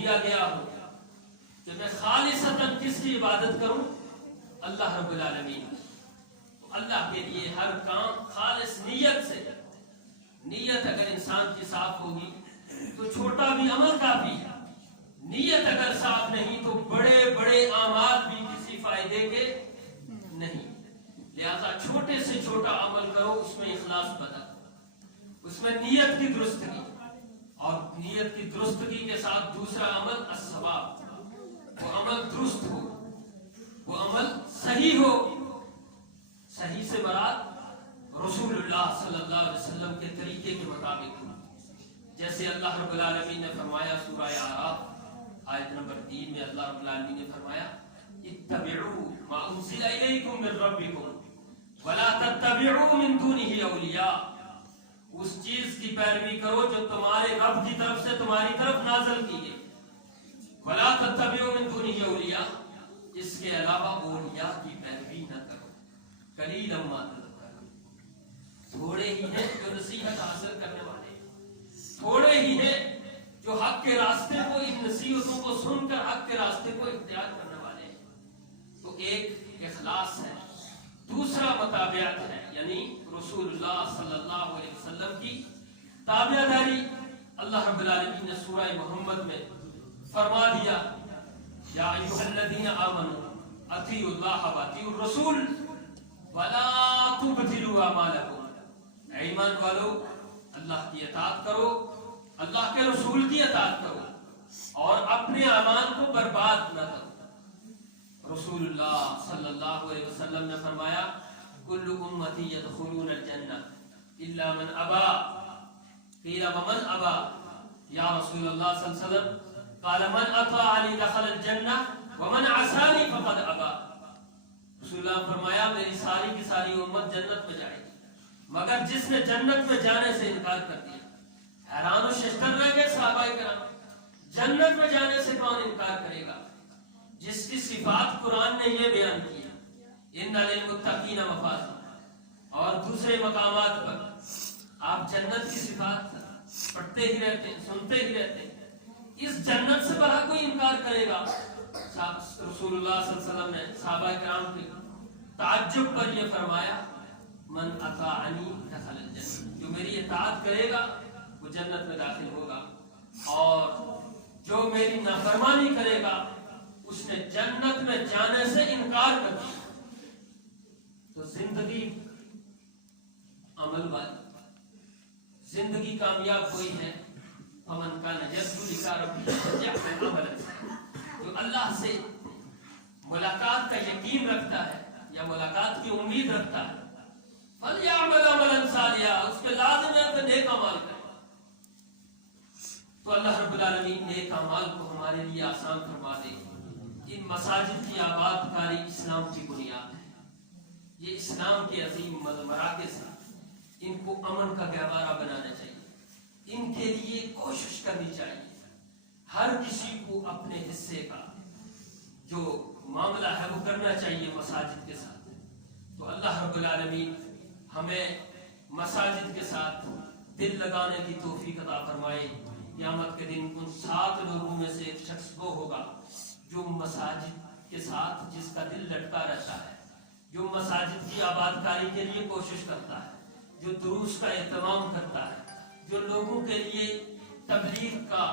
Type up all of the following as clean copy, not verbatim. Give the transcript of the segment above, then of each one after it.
دیا گیا ہو کہ میں خالصتاً کس کی عبادت کروں؟ اللہ رب العالمین. اللہ کے لیے ہر کام خالص نیت سے. نیت اگر انسان کی صاف ہوگی تو چھوٹا بھی عمل کافی ہے. نیت اگر صاف نہیں تو بڑے بڑے اعمال بھی کسی فائدے کے نہیں. لہذا چھوٹے سے چھوٹا عمل کرو، اس میں اخلاص بتا، اس میں نیت کی درستگی، اور نیت کی درستگی کے ساتھ دوسرا عمل الثواب. وہ عمل درست ہو، وہ عمل صحیح ہو. صحیح سے مراد رسول اللہ صلی اللہ علیہ وسلم کے طریقے کے مطابق ہو. جیسے اللہ رب العالمین نے فرمایا سورہ اعراف آیت نمبر 3 میں اللہ رب العالمین نے فرمایا اتبعوا ما انزل الیکم من ربکم ولا تتبعوا من دونه اولیاء. اس چیز کی پیروی کرو جو تمہارے رب کی طرف سے تمہاری طرف نازل کی گئی. ولا تتبعوا من دونه اولیاء، اس کے علاوہ اولیاء کی پیروی نہ کرو. قلیلا ما تذکرون، تھوڑے ہی ہیں جو نصیحت حاصل کرنے والے، تھوڑے ہی ہیں جو حق کے راستے کو، ان نصیحتوں کو سن کر حق کے راستے کو اختیار کرنے والے ہیں. تو ایک اخلاص ہے، دوسرا متابعت ہے، یعنی رسول اللہ صلی اللہ علیہ وسلم کی تابع داری. اللہ رب العالمین نے سورہ محمد میں فرما دیا یا ایھا الذین آمنوا اطیعوا اللہ واطیعوا الرسول ولا تبطلوا اعمالکم. اے ایمان والو، اللہ کی اطاعت کرو، اللہ کے رسول کی اطاعت کرو، اور اپنے اعمال کو برباد نہ کرو. رسول اللہ صلی اللہ علیہ وسلم نے فرمایا کل امتی یدخلون الجنہ الا من ابا. قیل ومن ابا یا رسول اللہ صلی اللہ علیہ وسلم؟ قال من اطاعنی دخل الجنہ ومن عصانی فقد ابا. رسول اللہ نے فرمایا میری ساری کی ساری امت جنت میں جائے گی مگر جس نے جنت میں جانے سے انکار کر دیا. حیران و ششدر رہ گئے صحابہ کرام، جنت میں جانے سے کون انکار کرے گا جس کی صفات قرآن نے یہ بیان کی ان للمتقین مفازا، اور دوسرے مقامات پر آپ جنت کی صفات پڑھتے ہی رہتے ہیں، سنتے ہی رہتے ہیں. اس جنت سے بڑا کوئی انکار کرے گا؟ رسول اللہ صلی اللہ علیہ وسلم نے صحابہ کرام کے تعجب پر یہ فرمایا من اطاعنی دخل الجنہ، جو میری اطاعت کرے گا وہ جنت میں داخل ہوگا، اور جو میری نافرمانی کرے گا اس نے جنت میں جانے سے انکار کر دیا. تو زندگی عمل والی، زندگی کامیاب ہوئی ہے فمن کان یرجو لقاء ربہ فلیعمل عملا، جو اللہ سے ملاقات کا یقین رکھتا ہے یا ملاقات کی امید رکھتا ہے فلیعمل عملا صالحا، اس کے لازم ہے کہ نیک اعمال کرے. تو اللہ رب العالمین نیک اعمال کو ہمارے لیے آسان فرما دے. ان مساجد کی آباد کاری اسلام کی بنیاد ہے. یہ اسلام کے عظیم مراکز ہیں، ان کو امن کا گہوارہ بنانا چاہیے. ان کے لیے کوشش کرنی چاہیے. ہر کسی کو اپنے حصے کا جو معاملہ ہے وہ کرنا چاہیے مساجد کے ساتھ. تو اللہ رب العالمین ہمیں مساجد کے ساتھ دل لگانے کی توفیق عطا فرمائے. قیامت کے دن ان 7 لوگوں میں سے ایک شخص وہ ہوگا جو مساجد کے ساتھ جس کا دل لٹکا رہتا ہے، جو مساجد کی آباد کاری کے لیے کوشش کرتا ہے، جو دروس کا اہتمام کرتا ہے، جو لوگوں کے لیے تبلیغ کا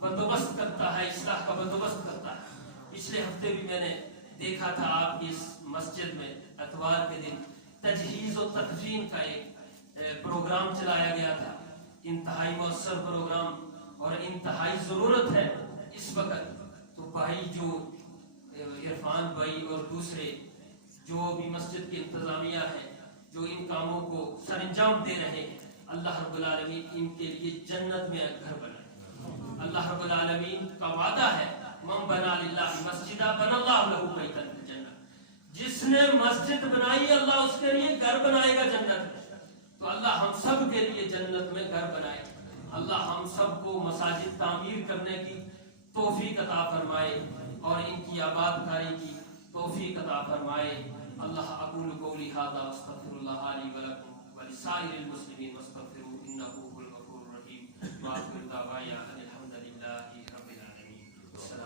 بندوبست کرتا ہے، اصلاح کا بندوبست کرتا ہے. پچھلے ہفتے بھی میں نے دیکھا تھا آپ کی اس مسجد میں اتوار کے دن تجہیز و تدفین کا ایک پروگرام چلایا گیا تھا. انتہائی مؤثر پروگرام اور انتہائی ضرورت ہے اس وقت. تو بھائی جو عرفان بھائی اور دوسرے جو بھی مسجد کی انتظامیہ ہے جو ان کاموں کو سر انجام دے رہے ہیں، اللہ رب العالمین ان کے لیے جنت میں گھر بنائے. اللہ رب العالمین کا وعدہ ہے من بنا للہ مسجدہ بنا اللہ لہ بیتا فی الجنہ، جس نے مسجد بنائی اللہ اس کے لیے گھر بنائے گا جنت میں. تو اللہ ہم سب کے لیے جنت میں گھر بنائے. اللہ ہم سب کو مساجد تعمیر کرنے کی توفیق عطا فرمائے اور ان کی آباد کاری کی توفیق عطا فرمائے. اللہ اقول قولی ھذا واستغفر اللہ لی ولکم ولسائر المسلمین واستغفروہ انہ هو الغفور الرحیم. وآخر دعوانا